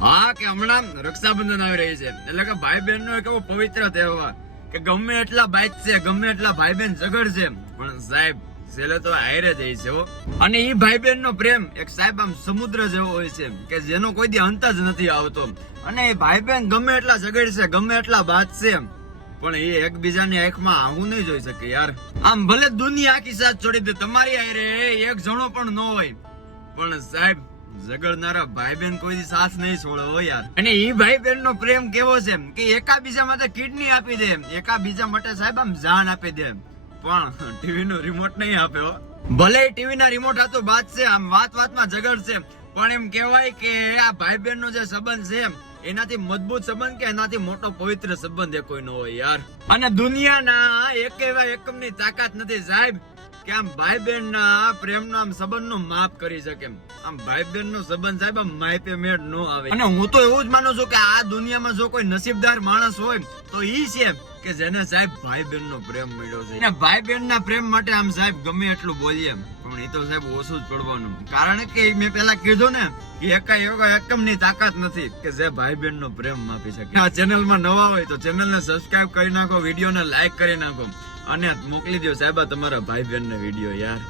હા, કે હમણાં રક્ષાબંધન આવી રહી છે. એટલે કે ભાઈ બહેન નો એક એવો પવિત્ર તહેવાર કે ગમે એટલા બાઈક છે, ગમે એટલા ભાઈ બહેન ઝઘડશે પણ સાહેબ, છેલ્લે તો હારે જાય છે અને એ ભાઈ બહેન નો પ્રેમ એક સાહેબ આમ સમુદ્ર જેવો હોય છે, કે જેનો કોઈ દી અંત જ નથી આવતો. અને એ ભાઈ બહેન ગમે એટલા ઝઘડશે ગમે એટલા બાંધશે પણ એ એકબીજાની આંખમાં આવું નહીં જોઈ શકે યાર. આમ ભલે દુનિયા આખી સાથ છોડી દે, તમારી આયરે એક જણો પણ ન હોય. પણ સાહેબ ઝઘડનારા ભાઈ બહેન કોઈ સાથ નહીં છોડે, હો યાર. અને ઈ ભાઈ બહેન નો પ્રેમ કેવો છે કે એકાબીજા માટે કિડની આપી દે એકાબીજા માટે સાહેબ આમ જાન આપી દે પણ ટીવી નો રિમોટ નહીં આપ્યો ભલે ટીવી ના રિમોટ હતો બાદ છે, આમ વાત વાતમાં ઝઘડશે પણ એમ કહેવાય કે આ ભાઈ બહેન નો જે સંબંધ છે એનાથી મજબૂત સંબંધ કે એનાથી મોટો પવિત્ર સંબંધ એ કોઈ નો હોય, યાર. અને દુનિયાના એક એવા એકમની તાકાત નથી, સાહેબ. કે આમ ભાઈ બહેન ના પ્રેમ નો આમ સંબંધનું માપ કરી શકે આમ ભાઈ બહેન નો સંબંધ સાહેબ આમ માપે મેળ નો આવે. અને હું તો એવું જ માનું છું કે આ દુનિયામાં જો કોઈ નસીબદાર માણસ હોય તો ઈ છે કે જેને સાહેબ ભાઈ બહેન નો પ્રેમ મળ્યો છે. અને ભાઈ બહેન ના પ્રેમ માટે આમ સાહેબ ગમે એટલું બોલીએ પણ એ તો સાહેબ ઓછું જ પડવાનું. કારણ કે મેં પેલા કીધું ને કે એકા યોગા એકમની તાકાત નથી કે જે ભાઈ બહેન નો પ્રેમ માપી શકે. આ ચેનલમાં નવા હોય તો ચેનલ ને સબસ્ક્રાઇબ કરી નાખો વીડિયો ને લાઈક કરી નાખો. અને મોકલી દો સાહેબ તમારા ભાઈ બહેન ને વીડિયો યાર.